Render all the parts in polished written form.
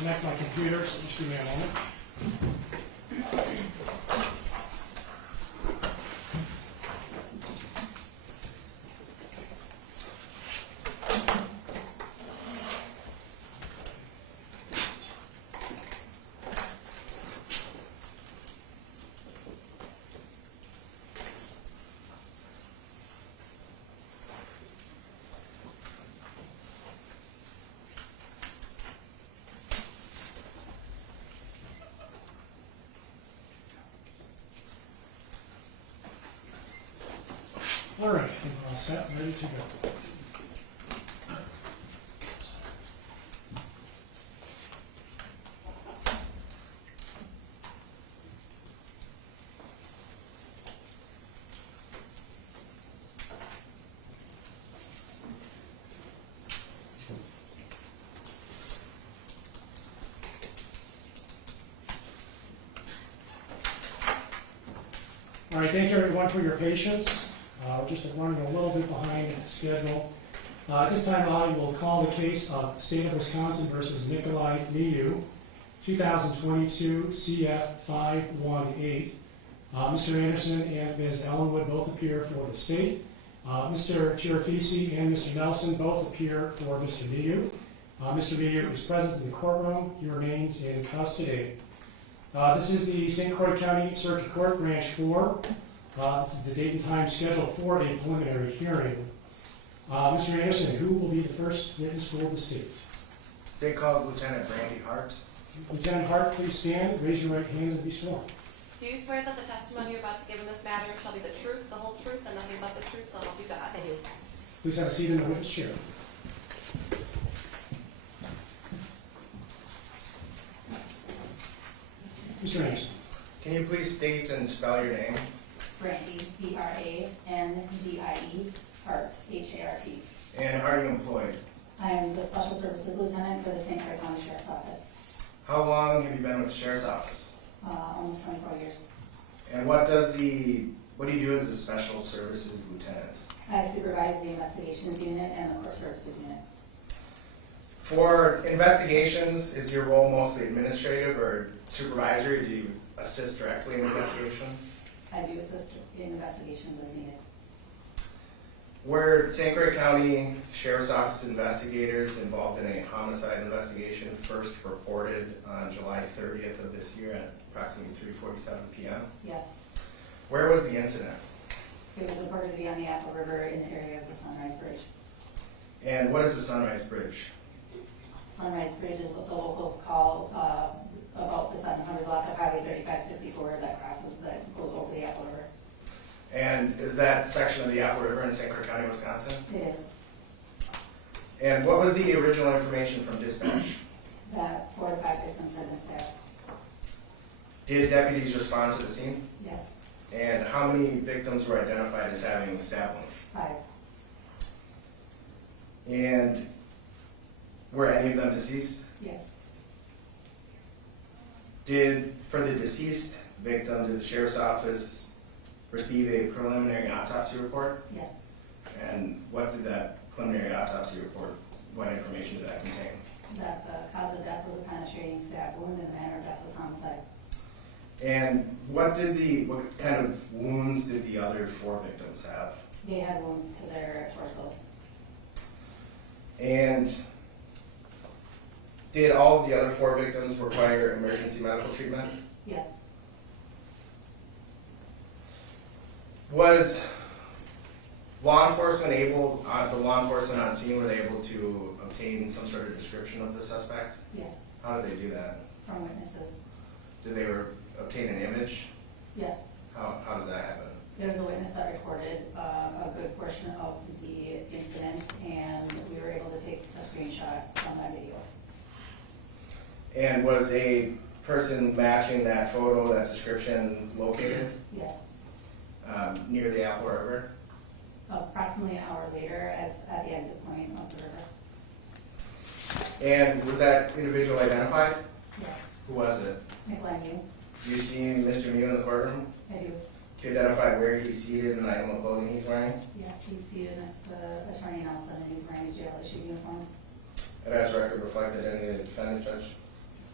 connect my computer, so just give me a moment. All right, I think we're all set and ready to go. All right, thank you everyone for your patience. We're just running a little bit behind schedule. At this time, I will call the case of State of Wisconsin versus Nicolae Miu, 2022 CF 518. Mr. Anderson and Ms. Ellenwood both appear for the state. Mr. Chirafisi and Mr. Nelson both appear for Mr. Miu. Mr. Miu is present in the courtroom. He remains in custody. This is the St. Croix County Circuit Court, Branch 4. This is the date and time scheduled for a preliminary hearing. Mr. Anderson, who will be the first witness for the state? State calls Lieutenant Brandy Hart. Lieutenant Hart, please stand, raise your right hand, and be sworn. Do you swear that the testimony you're about to give in this matter shall be the truth, the whole truth, and nothing but the truth, so help you God? I do. Please have a seat in the witness chair. Mr. Anderson. Can you please state and spell your name? Brandy, B-R-A-N-D-I-E, Hart, H-A-R-T. And are you employed? I am the Special Services Lieutenant for the St. Croix County Sheriff's Office. How long have you been with the Sheriff's Office? Almost 24 years. And what do you do as the Special Services Lieutenant? I supervise the Investigations Unit and the Court Services Unit. For investigations, is your role mostly administrative or supervisory? Do you assist directly in investigations? I do assist in investigations as needed. Were St. Croix County Sheriff's Office investigators involved in a homicide investigation first reported on July 30th of this year at approximately 3:47 p.m.? Yes. Where was the incident? It was reported to be on the Apple River in the area of the Sunrise Bridge. And what is the Sunrise Bridge? Sunrise Bridge is what the locals call about the 700 block of Highway 3564 that goes over the Apple River. And is that section of the Apple River in St. Croix County, Wisconsin? It is. And what was the original information from dispatch? That 4 to 5 victims had been stabbed. Did deputies respond to the scene? Yes. And how many victims were identified as having stab wounds? 5. And were any of them deceased? Yes. For the deceased victim, did the Sheriff's Office receive a preliminary autopsy report? Yes. And what did that preliminary autopsy report, what information did that contain? That the cause of death was a penetrating stab wound and the manner of death was homicide. And what kind of wounds did the other 4 victims have? They had wounds to their torsos. And did all of the other 4 victims require emergency medical treatment? Yes. Was law enforcement the law enforcement on scene, were they able to obtain some sort of description of the suspect? Yes. How did they do that? From witnesses. Did they obtain an image? Yes. How did that happen? There was a witness that recorded a good portion of the incident, and we were able to take a screenshot from that video. And was a person matching that photo, that description, located Yes. Near the Apple River? Approximately an hour later, as at the exit point of the river. And was that individual identified? Yes. Who was it? Nicolae Miu. Do you see Mr. Miu in the courtroom? I do. Can you identify where he's seated and the item of clothing he's wearing? Yes, he's seated next to Attorney Nelson, and he's wearing his jail issue uniform. And as record reflect identity of the defendant, Judge?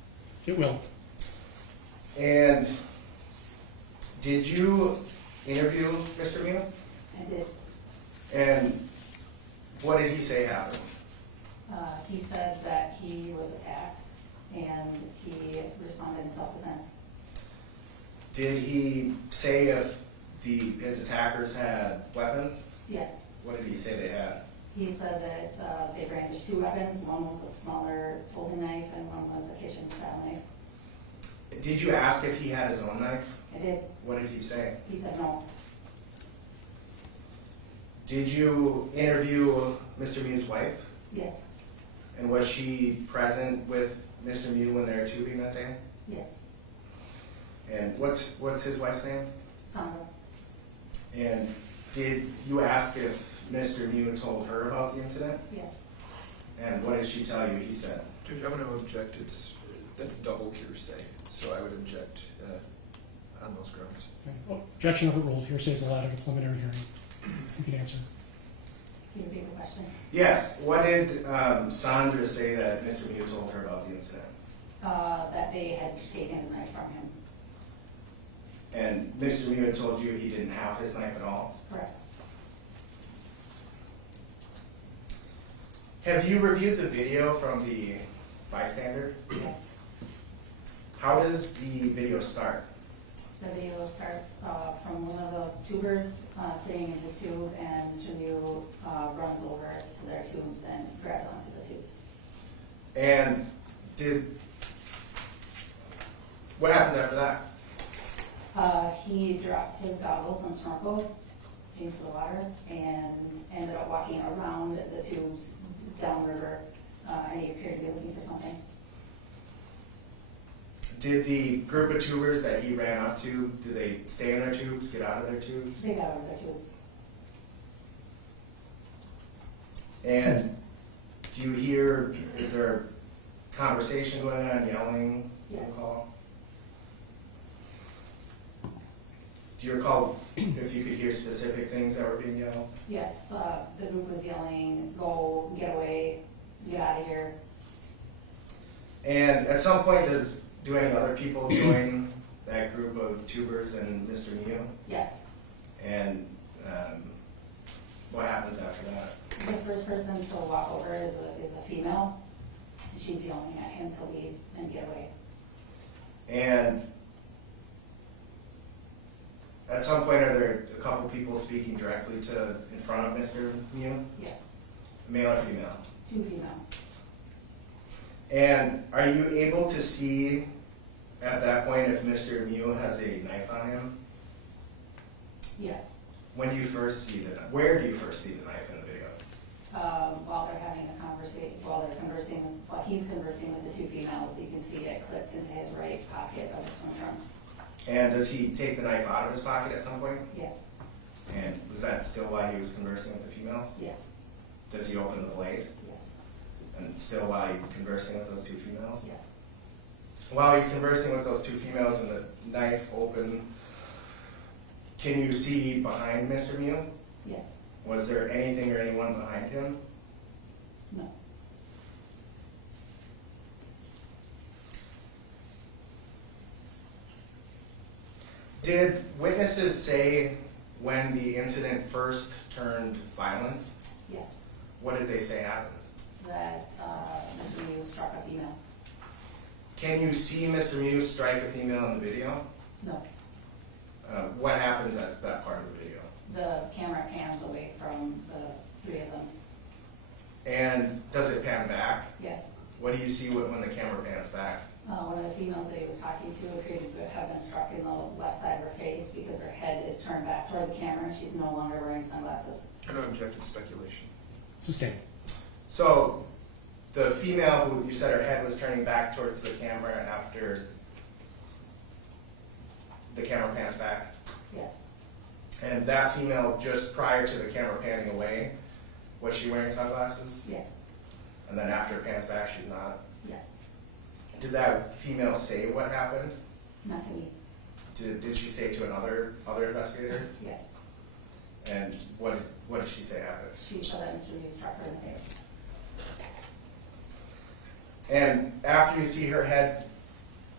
It will. And did you interview Mr. Miu? I did. And what did he say happened? He said that he was attacked and he responded in self-defense. Did he say if his attackers had weapons? Yes. What did he say they had? He said that they brandished 2 weapons. One was a smaller folding knife and one was a kitchen-style knife. Did you ask if he had his own knife? I did. What did he say? He said no. Did you interview Mr. Miu's wife? Yes. And was she present with Mr. Miu when they were tubing that day? Yes. And what's his wife's name? Sandra. And did you ask if Mr. Miu told her about the incident? Yes. And what did she tell you he said? Judge, I'm going to object. That's double hearsay, so I would object on those grounds. Okay. Objection overruled. Hearsay is allowed at a preliminary hearing. You can answer. Can you repeat the question? Yes. What did Sandra say that Mr. Miu told her about the incident? That they had taken his knife from him. And Mr. Miu had told you he didn't have his knife at all? Correct. Have you reviewed the video from the bystander? Yes. How does the video start? The video starts from one of the tubers sitting in his tube, and Mr. Miu runs over to their tubes and grabs onto the tubes. And what happens after that? He dropped his goggles and snorkel into the water and ended up walking around the tubes downriver, and he appeared to be looking for something. Did the group of tubers that he ran up to, did they stay in their tubes, get out of their tubes? They got out of their tubes. And do you hear, is there conversation going on, yelling? Yes. Recall? Do you recall if you could hear specific things that were being yelled? Yes, the group was yelling, "Go, get away, get out of here." And at some point, do any other people join that group of tubers and Mr. Miu? Yes. And what happens after that? The first person to walk over is a female. She's yelling at him to leave and get away. And at some point, are there a couple people speaking directly in front of Mr. Miu? Yes. Male or female? 2 females. And are you able to see at that point if Mr. Miu has a knife on him? Yes. When do you first see the knife? Where do you first see the knife in the video? While they're having a conversation, while he's conversing with the 2 females, you can see it clipped into his right pocket of his swim trunks. And does he take the knife out of his pocket at some point? Yes. And was that still while he was conversing with the females? Yes. Does he open the blade? Yes. And still while he's conversing with those 2 females? Yes. While he's conversing with those 2 females and the knife open, can you see behind Mr. Miu? Yes. Was there anything or anyone behind him? No. Did witnesses say when the incident first turned violent? Yes. What did they say happened? That Mr. Miu struck a female. Can you see Mr. Miu strike a female in the video? No. What happens at that part of the video? The camera pans away from the 3 of them. And does it pan back? Yes. What do you see when the camera pans back? One of the females that he was talking to appeared to have been struck in the left side of her face because her head is turned back toward the camera and she's no longer wearing sunglasses. I don't object to speculation. Sustained. So the female who you said her head was turning back towards the camera after the camera pans back, Yes. and that female just prior to the camera panning away, was she wearing sunglasses? Yes. And then after it pans back, she's not? Yes. Did that female say what happened? Not to me. Did she say to other investigators? Yes. And what did she say happened? She said that Mr. Miu struck her in the face. And after you see her head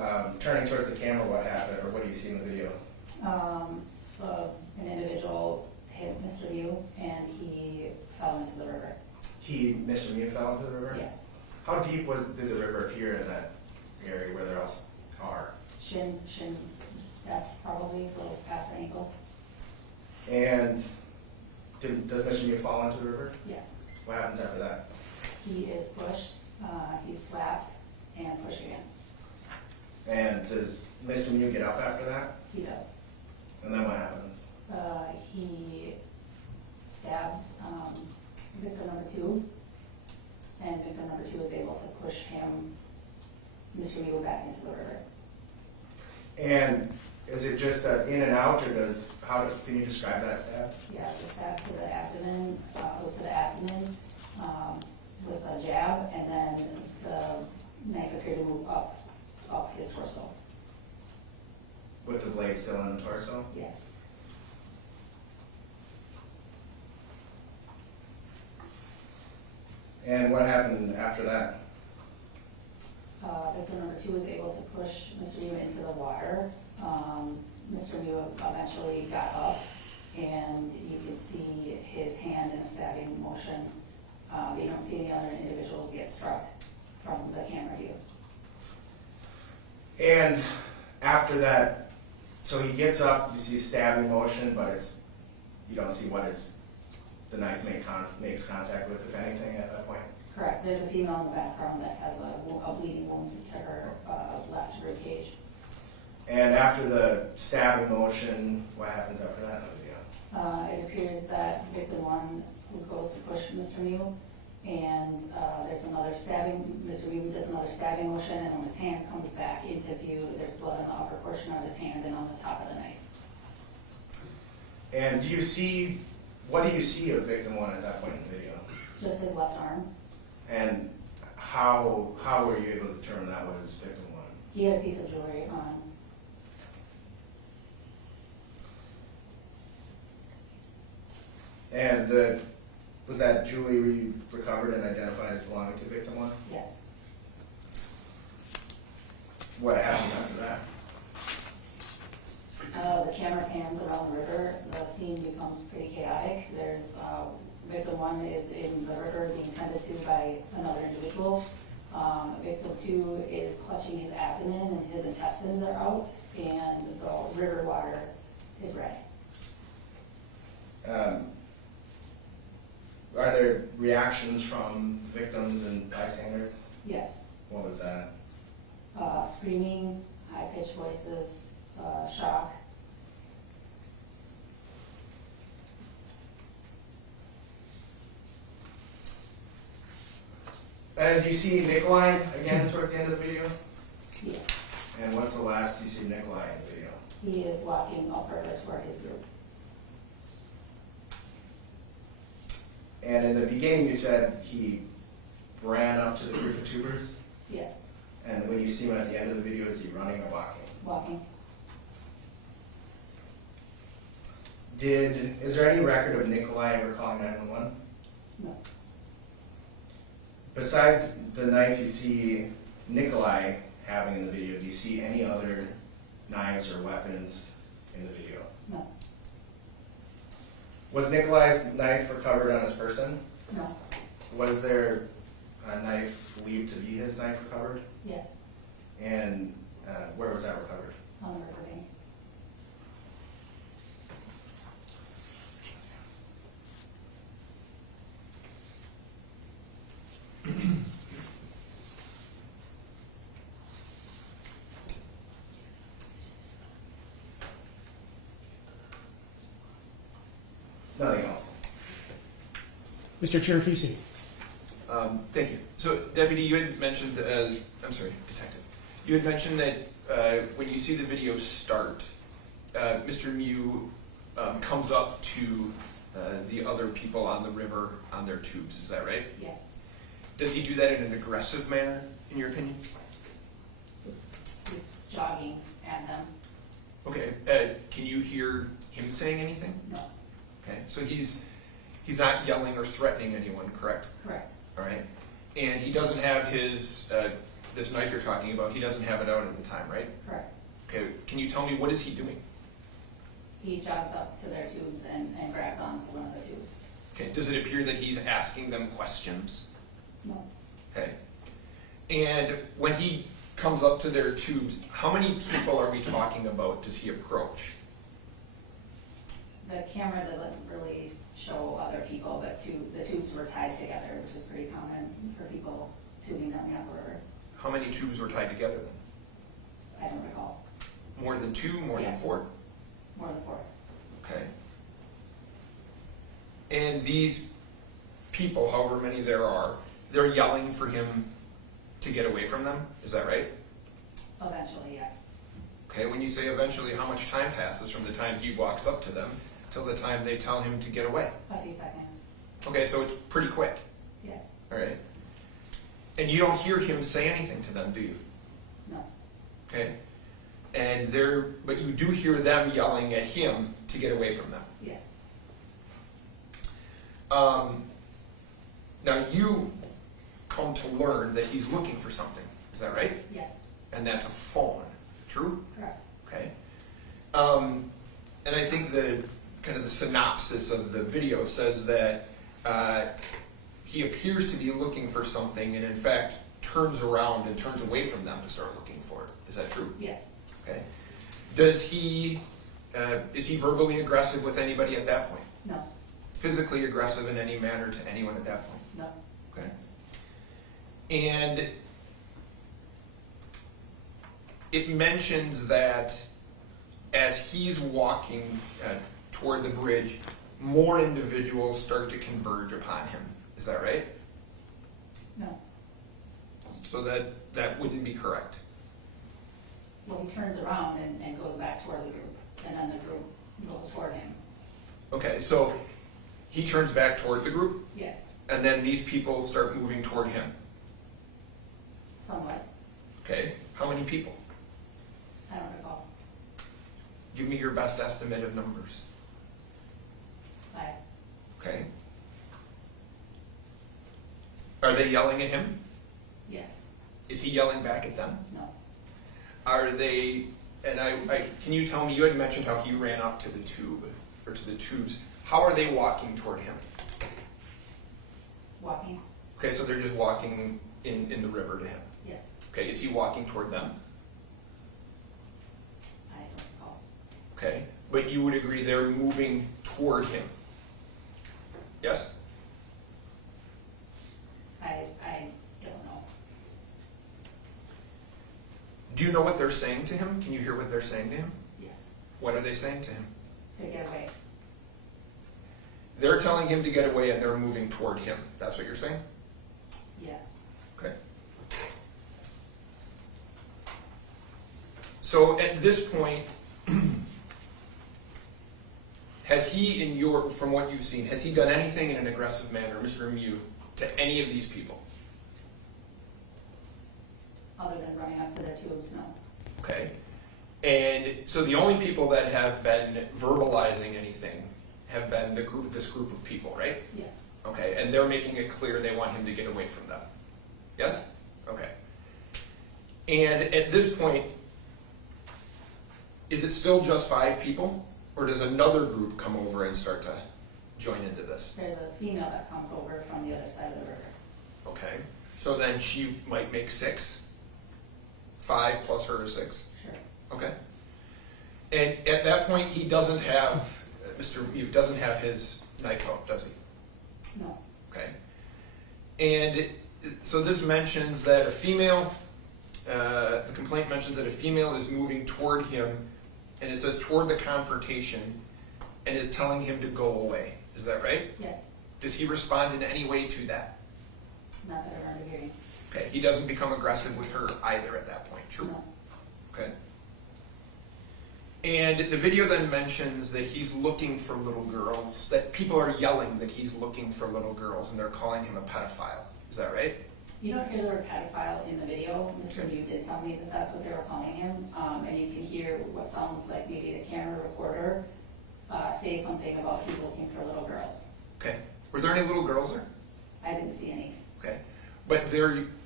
Turning towards the camera, what happened, or what do you see in the video? An individual hit Mr. Miu and he fell into the river. Mr. Miu fell into the river? Yes. How deep did the river appear in that area where there else are? Shin depth, probably, a little past the ankles. And does Mr. Miu fall into the river? Yes. What happens after that? He is pushed, he's slapped, and pushed again. And does Mr. Miu get up after that? He does. And then what happens? He stabs victim number 2, and victim number 2 is able to push him, Mr. Miu, back into the river. And is it just in and out, or can you describe that stab? Yeah, the stab to the abdomen, was to the abdomen with a jab, and then the knife appeared to move up his torso. With the blade still in the torso? Yes. And what happened after that? Victim number 2 was able to push Mr. Miu into the water. Mr. Miu eventually got up, and you can see his hand in a stabbing motion. You don't see any other individuals get struck from the camera view. And after that, so he gets up, you see stabbing motion, but you don't see the knife makes contact with, if anything, at that point? Correct. There's a female in the background that has a bleeding wound to her left rib cage. And after the stabbing motion, what happens after that in the video? It appears that victim 1 goes to push Mr. Miu, and there's another stabbing. Mr. Miu does another stabbing motion, and when his hand comes back into view, there's blood on the upper portion of his hand and on the top of the knife. And what do you see of victim 1 at that point in the video? Just his left arm. And how were you able to determine that was victim 1? He had a piece of jewelry on. And was that jewelry recovered and identified as belonging to victim 1? Yes. What happens after that? The camera pans around the river. The scene becomes pretty chaotic. There's victim 1 is in the river being tended to by another individual. Victim 2 is clutching his abdomen and his intestines are out, and the river water is red. Are there reactions from victims and bystanders? Yes. What was that? Screaming, high-pitched voices, shock. And you see Nicolae again towards the end of the video? Yes. And what's the last you see Nicolae in the video? He is walking upriver toward his group. And in the beginning you said he ran up to the group of tubers? Yes. And when you see him at the end of the video, is he running or walking? Walking. Is there any record of Nicolae ever calling 911? No. Besides the knife you see Nicolae having in the video, do you see any other knives or weapons in the video? No. Was Nicolae's knife recovered on his person? No. Was there a knife believed to be his knife recovered? Yes. And where was that recovered? On the river bank. Nothing else. Mr. Chair, Fisi. Thank you. So, Deputy, you had mentioned, Detective, you had mentioned that when you see the video start, Mr. Miu comes up to the other people on the river on their tubes. Is that right? Yes. Does he do that in an aggressive manner, in your opinion? He's jogging at them. Okay. Can you hear him saying anything? No. Okay. So he's not yelling or threatening anyone, correct? Correct. All right. And he doesn't have his this knife you're talking about, he doesn't have it out at the time, right? Correct. Okay, can you tell me what is he doing? He jogs up to their tubes and grabs onto one of the tubes. Okay, does it appear that he's asking them questions? No, Okay. And when he comes up to their tubes, how many people are we talking about does he approach? the camera doesn't really show other people, but the tubes were tied together, which is pretty common for people tubing down the Apple River. How many tubes were tied together then? I don't recall. More than 2, more than Yes. 4? More than 4. Okay. And these people, however many there are, they're yelling for him to get away from them, is that right? Eventually, yes. Okay, when you say eventually, how much time passes from the time he walks up to them till the time they tell him to get away? A few seconds. Okay, so it's pretty quick, Yes. all right? And you don't hear him say anything to them, do you? No. Okay? And but you do hear them yelling at him to get away from them. Yes. Now you come to learn that he's looking for something, is that right? Yes. And that's a phone, true? Correct. Okay. And I think the kind of the synopsis of the video says that he appears to be looking for something and in fact turns around and turns away from them to start looking for it. Is that true? Yes. Okay. Does he, is he verbally aggressive with anybody at that point? No. Physically aggressive in any manner to anyone at that point? No. Okay. And it mentions that as he's walking toward the bridge, more individuals start to converge upon him. Is that right? No. So that wouldn't be correct. Well, he turns around and goes back toward the group, and then the group goes toward him. Okay, so he turns back toward the group, Yes. and then these people start moving toward him. Somewhat. Okay, how many people? I don't recall. Give me your best estimate of numbers. 5. Okay. Are they yelling at him? Yes. Is he yelling back at them? No. Are they, and I can you tell me, you had mentioned how he ran up to the tube, or to the tubes. How are they walking toward him? Walking? Okay, so they're just walking in the river to him. Yes. Okay, is he walking toward them? I don't recall. Okay, but you would agree they're moving toward him? Yes? I don't know. Do you know what they're saying to him? Can you hear what they're saying to him? Yes. What are they saying to him? To get away. They're telling him to get away and they're moving toward him. That's what you're saying? Yes. Okay. So at this point, has he, from what you've seen, has he done anything in an aggressive manner, Mr. Miu, to any of these people? Other than running up to their tubes, no. Okay. And so the only people that have been verbalizing anything have been this group of people, right? Yes. Okay, and they're making it clear they want him to get away from them. Yes? Okay. And at this point, is it still just 5 people? Or does another group come over and start to join into this? There's a female that comes over from the other side of the river. Okay. So then she might make 6? 5 plus her is 6? Sure. Okay. And at that point, he doesn't have, Mr. Miu doesn't have his knife out, does he? No. Okay. And so this mentions that a female, the complaint mentions that a female is moving toward him, and it says toward the confrontation, and is telling him to go away. Is that right? Yes. Does he respond in any way to that? Not that I remember hearing. Okay, he doesn't become aggressive with her either at that point, true? No. Okay. And the video then mentions that he's looking for little girls, that people are yelling that he's looking for little girls, and they're calling him a pedophile. Is that right? You don't hear the word pedophile in the video. Mr. Miu did tell me that that's what they were calling him. And you can hear what sounds like maybe the camera recorder say something about he's looking for little girls. Okay. Were there any little girls there? I didn't see any. Okay. But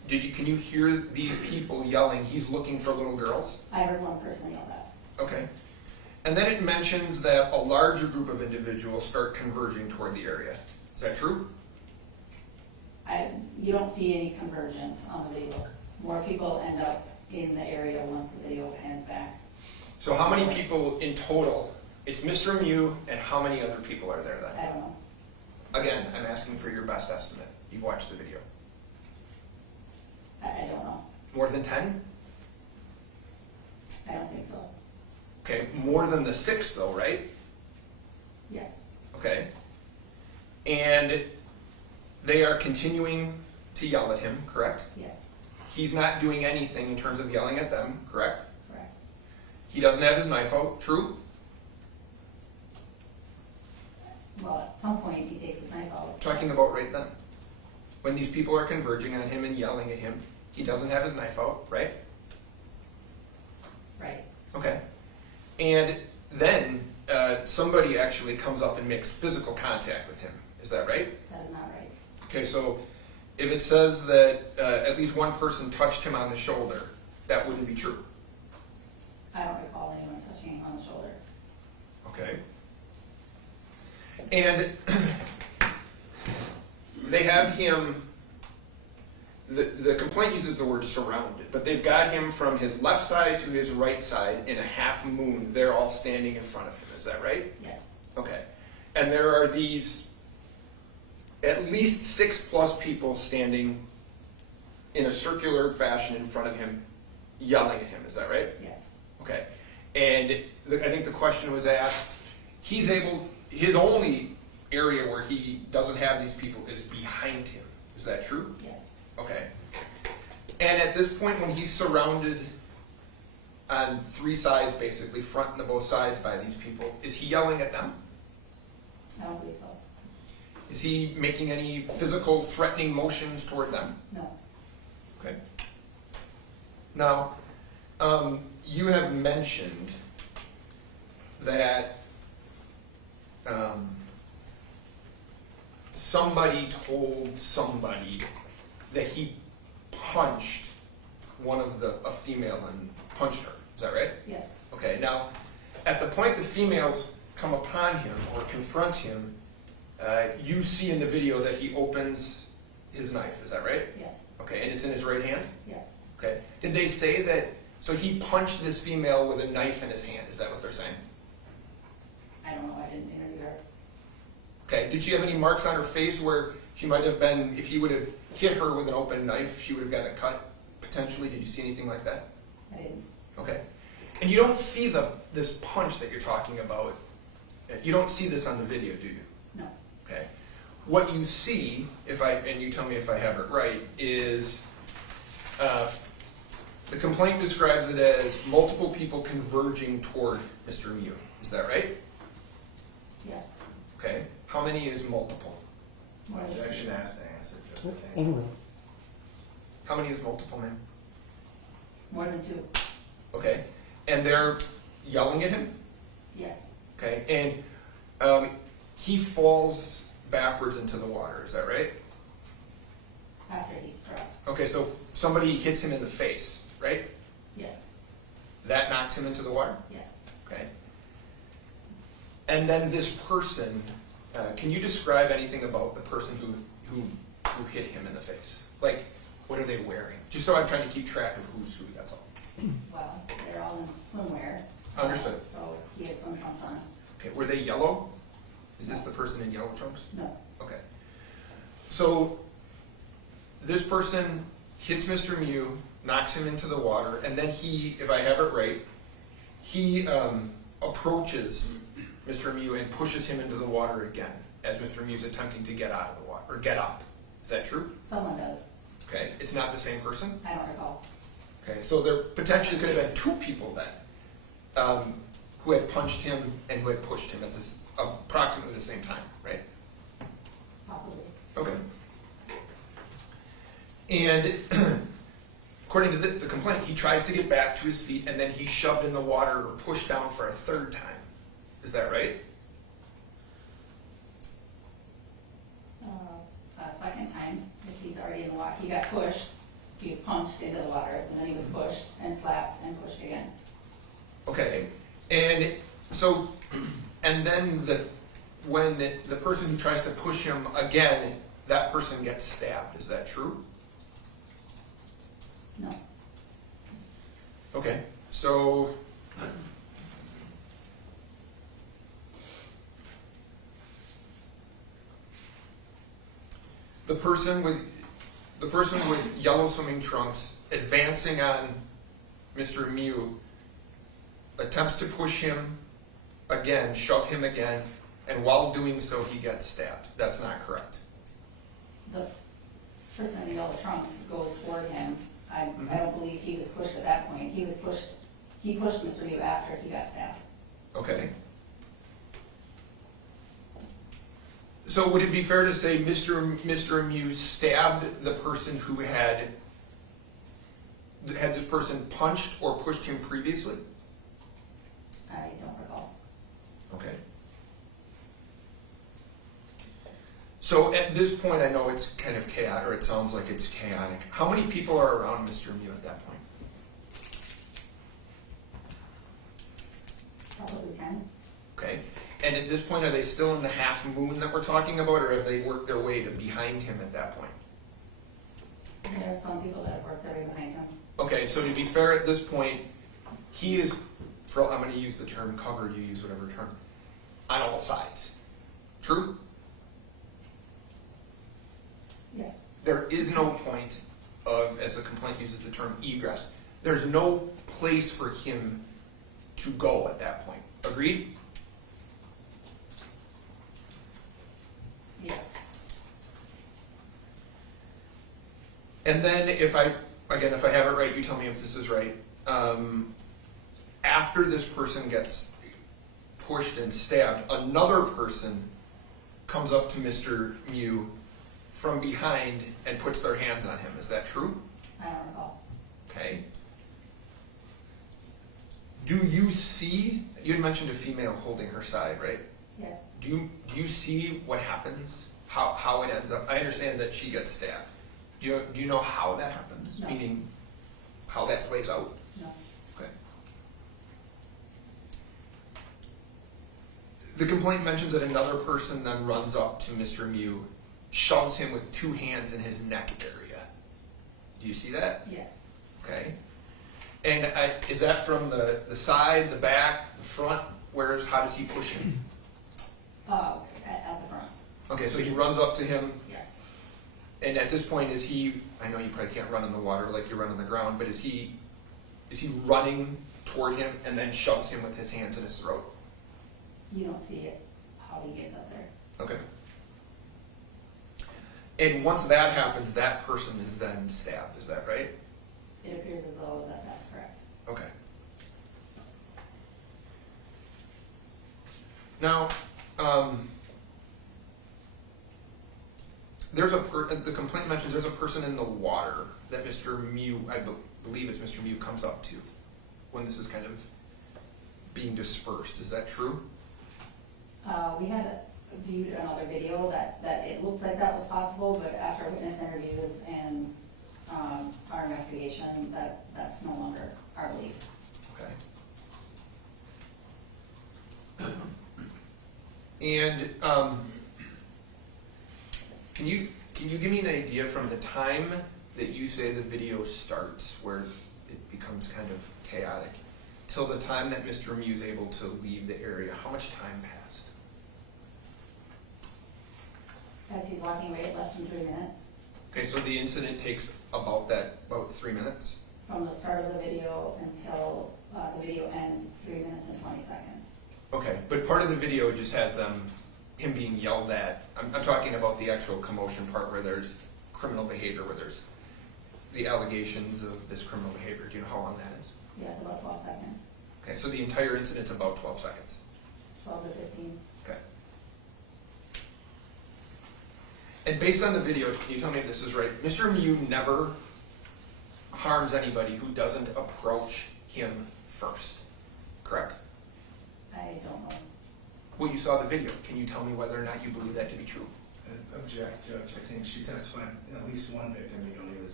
can you hear these people yelling, he's looking for little girls? I heard one person yell that. Okay. And then it mentions that a larger group of individuals start converging toward the area. Is that true? You don't see any convergence on the video. More people end up in the area once the video pans back. So how many people in total? It's Mr. Miu, and how many other people are there then? I don't know. Again, I'm asking for your best estimate. You've watched the video. I don't know. More than 10? I don't think so. Okay, more than the 6 though, right? Yes. Okay. And they are continuing to yell at him, correct? Yes. He's not doing anything in terms of yelling at them, correct? Correct. He doesn't have his knife out, true? Well, at some point he takes his knife out. Talking about right then. When these people are converging on him and yelling at him, he doesn't have his knife out, right? Right. Okay. And then somebody actually comes up and makes physical contact with him. Is that right? That is not right. Okay, so if it says that at least one person touched him on the shoulder, that wouldn't be true. I don't recall anyone touching him on the shoulder. Okay. And they have him, the complaint uses the word surrounded, but they've got him from his left side to his right side in a half moon. They're all standing in front of him. Is that right? Yes. Okay. And there are these at least 6+ people standing in a circular fashion in front of him, yelling at him. Is that right? Yes. Okay. And I think the question was asked, his only area where he doesn't have these people is behind him. Is that true? Yes. Okay. And at this point, when he's surrounded on 3 sides, basically, front and both sides by these people, is he yelling at them? I don't believe so. Is he making any physical threatening motions toward them? No. Okay. Now, you have mentioned that somebody told somebody that he punched a female and punched her. Is that right? Yes. Okay. Now, at the point the females come upon him or confront him, you see in the video that he opens his knife. Is that right? Yes. Okay, and it's in his right hand? Yes. Okay. Did they say that, so he punched this female with a knife in his hand, is that what they're saying? I don't know. I didn't interview her. Okay, did she have any marks on her face where she might have been, if he would have hit her with an open knife, she would have gotten a cut, potentially? Did you see anything like that? I didn't. Okay. And you don't see this punch that you're talking about, you don't see this on the video, do you? No. Okay. What you see, and you tell me if I have it right, is the complaint describes it as multiple people converging toward Mr. Miu. Is that right? Yes. Okay. How many is multiple? More than Objection asked to answer, Judge, I think. Overruled. How many is multiple, ma'am? More than 2. Okay. And they're yelling at him? Yes. Okay. And he falls backwards into the water. Is that right? After he struck. Okay, so somebody hits him in the face, right? Yes. That knocks him into the water? Yes. Okay. And then this person, can you describe anything about the person who hit him in the face? Like, what are they wearing? Just so I'm trying to keep track of who's who, that's all. Well, they're all in swimwear. Understood. So he had swim trunks on. Okay, were they yellow? Is this the person in yellow trunks? No. Okay. So, this person hits Mr. Miu, knocks him into the water, and then he, if I have it right, he approaches Mr. Miu and pushes him into the water again, as Mr. Miu's attempting to get out of the water, or get up. Is that true? Someone does. Okay, it's not the same person? I don't recall. Okay, so there potentially could have been 2 people then, who had punched him and who had pushed him at this approximately the same time, right? Possibly. Okay. And according to the complaint, he tries to get back to his feet and then he's shoved in the water or pushed down for a 3rd time. Is that right? A second time, if he's already in the water, he got pushed, he was punched into the water, and then he was pushed and slapped and pushed again. Okay, and so, and then when the person who tries to push him again, that person gets stabbed, is that true? No. Okay, so the person with yellow swimming trunks advancing on Mr. Miu attempts to push him again, shove him again, and while doing so, he gets stabbed. That's not correct. The person in the yellow trunks goes toward him. I don't believe he was pushed at that point. He pushed Mr. Miu after he got stabbed. Okay. So would it be fair to say Mr. Miu stabbed the person who had this person punched or pushed him previously? I don't recall. Okay. So at this point, I know it's kind of chaotic, or it sounds like it's chaotic. How many people are around Mr. Miu at that point? Probably 10. Okay. And at this point, are they still in the half moon that we're talking about, or have they worked their way to behind him at that point? There are some people that have worked their way behind him. Okay, so to be fair, at this point, he is, I'm going to use the term covered, you use whatever term, on all sides. True? Yes. There is no point of, as the complaint uses the term, egress. There's no place for him to go at that point. Agreed? Yes. And then if I have it right, you tell me if this is right. After this person gets pushed and stabbed, another person comes up to Mr. Miu from behind and puts their hands on him. Is that true? I don't recall. Okay. Do you see, you had mentioned a female holding her side, right? Yes. Do you see what happens? How it ends up? I understand that she gets stabbed. Do you know how that happens? No. Meaning, how that plays out? No. Okay. The complaint mentions that another person then runs up to Mr. Miu, shoves him with two hands in his neck area. Do you see that? Yes. Okay. And is that from the side, the back, the front? How does he push him? At the front. Okay, so he runs up to him, Yes. and at this point, I know you probably can't run in the water like you run on the ground, but is he running toward him and then shoves him with his hands in his throat? You don't see it, how he gets up there. Okay. And once that happens, that person is then stabbed, is that right? It appears as though that's correct. Okay. Now, the complaint mentions there's a person in the water that Mr. Miu, I believe it's Mr. Miu, comes up to when this is kind of being dispersed. Is that true? We had viewed another video that it looked like that was possible, but after witness interviews and our investigation, that's no longer our belief. Okay. And can you give me an idea from the time that you say the video starts, where it becomes kind of chaotic, till the time that Mr. Miu is able to leave the area? How much time passed? As he's walking away, less than 3 minutes. Okay, so the incident takes about 3 minutes? From the start of the video until the video ends, it's 3 minutes and 20 seconds. Okay, but part of the video just has him being yelled at. I'm talking about the actual commotion part where there's criminal behavior, where there's the allegations of this criminal behavior. Do you know how long that is? Yeah, it's about 12 seconds. Okay, so the entire incident's about 12 seconds. 12 to 15. Okay. And based on the video, can you tell me if this is right? Mr. Miu never harms anybody who doesn't approach him first, correct? I don't know. Well, you saw the video. Can you tell me whether or not you believe that to be true? Object, Judge. I think she testified at least one victim you don't even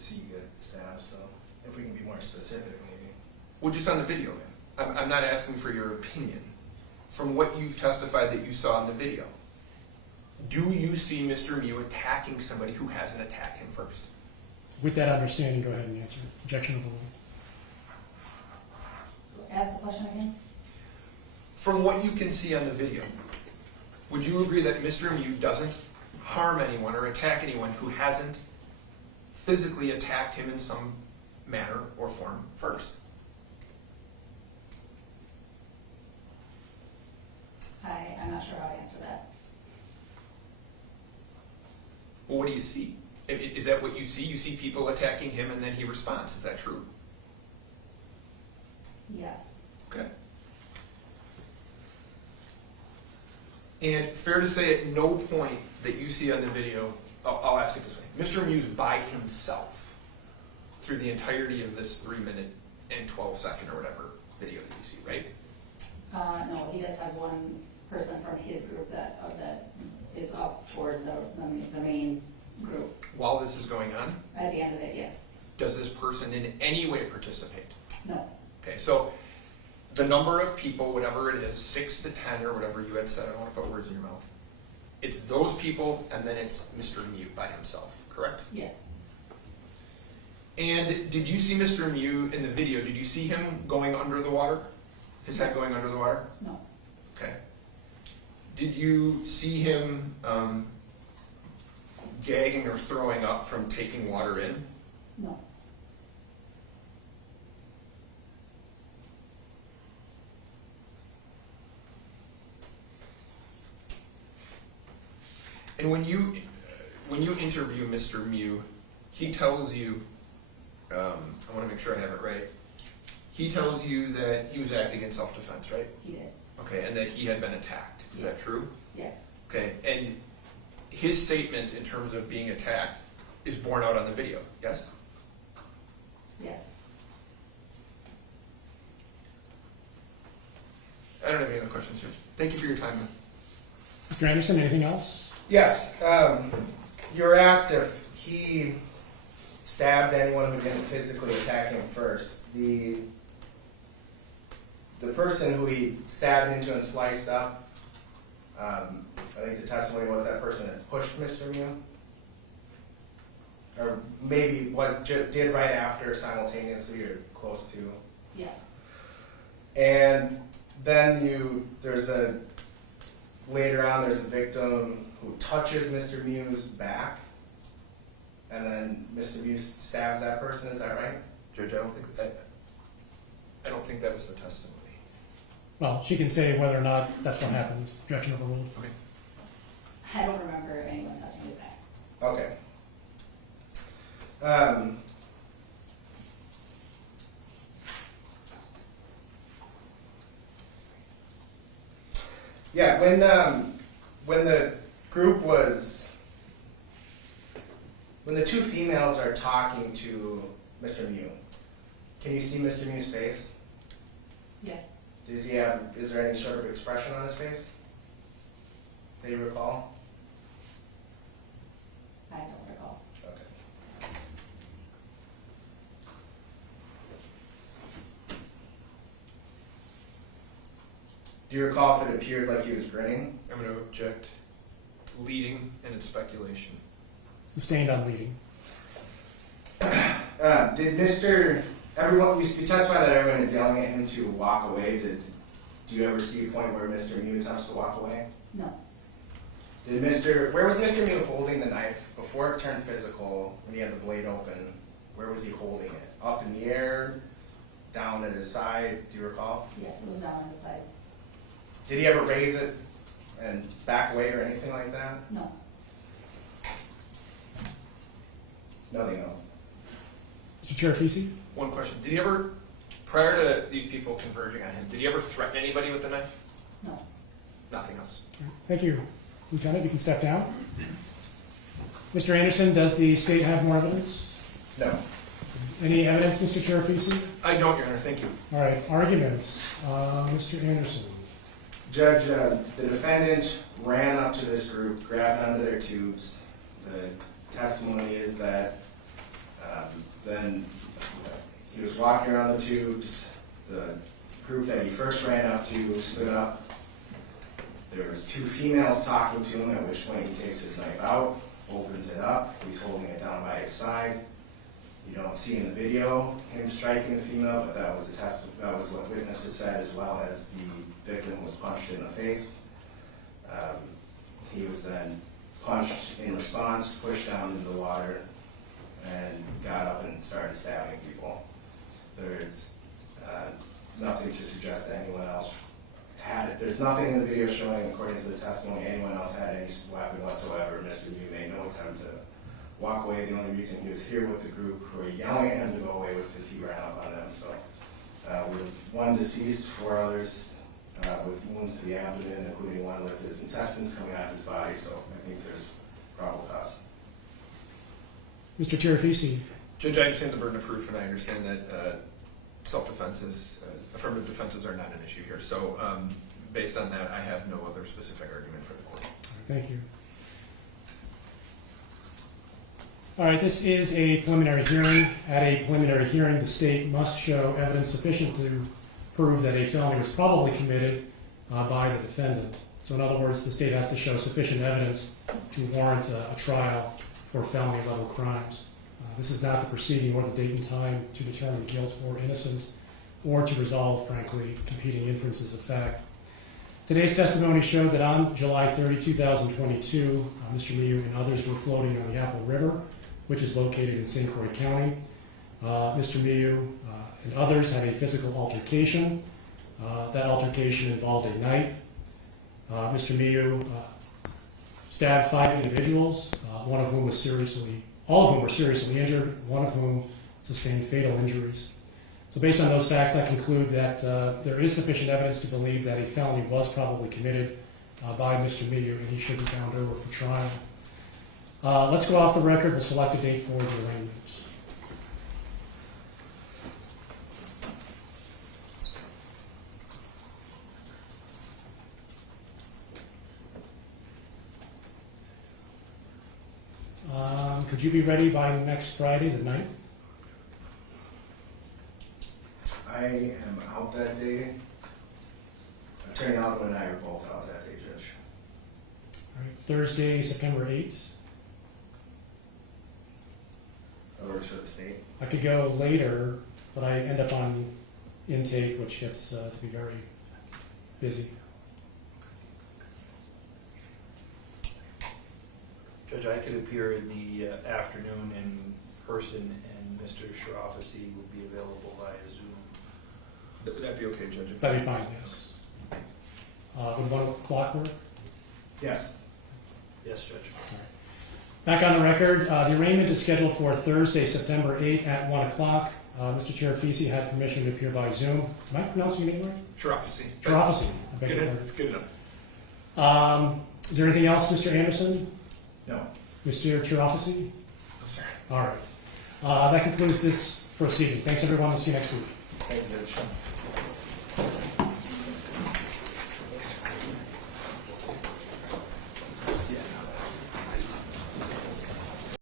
see get stabbed, so if we can be more specific, maybe. Well, just on the video, man. I'm not asking for your opinion. From what you've testified that you saw in the video, do you see Mr. Miu attacking somebody who hasn't attacked him first? With that understanding, go ahead and answer. Objection overruled. Ask the question again? From what you can see on the video, would you agree that Mr. Miu doesn't harm anyone or attack anyone who hasn't physically attacked him in some manner or form first? I'm not sure how to answer that. Well, what do you see? Is that what you see? You see people attacking him and then he responds. Is that true? Yes. Okay. And fair to say at no point that you see on the video, I'll ask it this way. Mr. Miu's by himself through the entirety of this 3-minute and 12-second or whatever video that you see, right? No, he does have one person from his group that is up toward the main group. While this is going on, At the end of it, yes. does this person in any way participate? No. Okay, so the number of people, whatever it is, 6 to 10 or whatever you had said, I don't want to put words in your mouth. It's those people and then it's Mr. Miu by himself, correct? Yes. And did you see Mr. Miu in the video? Did you see him going under the water? His head going under the water? No. Okay. Did you see him gagging or throwing up from taking water in? No. And when you interview Mr. Miu, he tells you, I want to make sure I have it right. He tells you that he was acting in self-defense, right? He did. Okay, and that he had been attacked. Is that Yes. true? Yes. Okay, and his statement in terms of being attacked is borne out on the video, yes? Yes. I don't have any other questions, Judge. Thank you for your time. Mr. Anderson, anything else? Yes, you were asked if he stabbed anyone who didn't physically attack him first. The person who he stabbed into and sliced up, I think the testimony was that person had pushed Mr. Miu. Or maybe did right after simultaneously or close to. Yes. And then later on there's a victim who touches Mr. Miu's back, and then Mr. Miu stabs that person, is that right? Judge, I don't think that was the testimony. Well, she can say whether or not that's what happened. Objection overruled. Okay. I don't remember anyone touching his back. Okay. Yeah, when the group when the two females are talking to Mr. Miu, can you see Mr. Miu's face? Yes. Is there any sort of expression on his face that you recall? I don't recall. Okay. Do you recall if it appeared like he was grinning? I'm going to object. Leading and it's speculation. Sustained on leading. You testified that everyone is yelling at him to walk away. Do you ever see a point where Mr. Miu attempts to walk away? No. Where was Mr. Miu holding the knife before it turned physical, when he had the blade open? Where was he holding it? Up in the air? Down at his side? Do you recall? Yes, it was down on the side. Did he ever raise it and back away or anything like that? No. Nothing else. Mr. Chair Feasy? One question. Did he ever, prior to these people converging on him, did he ever threaten anybody with the knife? No. Nothing else. Thank you. Lieutenant, you can step down. Mr. Anderson, does the state have more evidence? No. Any evidence, Mr. Chair Feasy? I don't, Your Honor. Thank you. All right, arguments. Mr. Anderson. Judge, the defendant ran up to this group, grabbed onto their tubes. The testimony is that then he was walking around the tubes. The group that he first ran up to stood up. There was two females talking to him, at which point he takes his knife out, opens it up. He's holding it down by his side. You don't see in the video him striking the female, but that was that was what witnesses said, as well as the victim was punched in the face. He was then punched in response, pushed down into the water, and got up and started stabbing people. There's nothing to suggest that anyone else had it. There's nothing in the video showing, according to the testimony, anyone else had any weapon whatsoever. Mr. Miu made no attempt to walk away. The only reason he was here with the group who were yelling at him to go away was because he ran up on them. So we have one deceased, 4 others with wounds to the abdomen, including one with his intestines coming out of his body. So I think there's probable cause. Mr. Tirafisi. Judge, I understand the burden of proof, and I understand that self-defenses, affirmative defenses are not an issue here. So based on that, I have no other specific argument for the court. Thank you. All right, this is a preliminary hearing. At a preliminary hearing, the state must show evidence sufficient to prove that a felony was probably committed by the defendant. So in other words, the state has to show sufficient evidence to warrant a trial for felony level crimes. This is not the proceeding or the date and time to determine guilt or innocence, or to resolve, frankly, competing inferences of fact. Today's testimony showed that on July 30, 2022, Mr. Miu and others were floating on the Apple River, which is located in St. Croix County. Mr. Miu and others had a physical altercation. That altercation involved a knife. Mr. Miu stabbed 5 individuals, all of whom were seriously injured, one of whom sustained fatal injuries. So based on those facts, I conclude that there is sufficient evidence to believe that a felony was probably committed by Mr. Miu, and he should be found over for trial. Let's go off the record. We'll select a date for the arraignment. Could you be ready by next Friday, the 9th? I am out that day. Attorney Alvin and I are both out that day, Judge. All right, Thursday, September 8th. That works for the state. I could go later, but I end up on intake, which gets to be very busy. Judge, I could appear in the afternoon in person, and Mr. Sharafazi would be available via Zoom. Would that be okay, Judge? That'd be fine, yes. Would 1 o'clock work? Yes. Yes, Judge. Back on the record, the arraignment is scheduled for Thursday, September 8th at 1 o'clock. Mr. Tirafisi had permission to appear by Zoom. Am I pronouncing your name right? Sharafazi. Tirafisi. I beg your pardon. It's good enough. Is there anything else, Mr. Anderson? No. Mr. Tirafisi? No, sir. All right. That concludes this proceeding. Thanks, everyone. We'll see you next week. Thank you, Judge.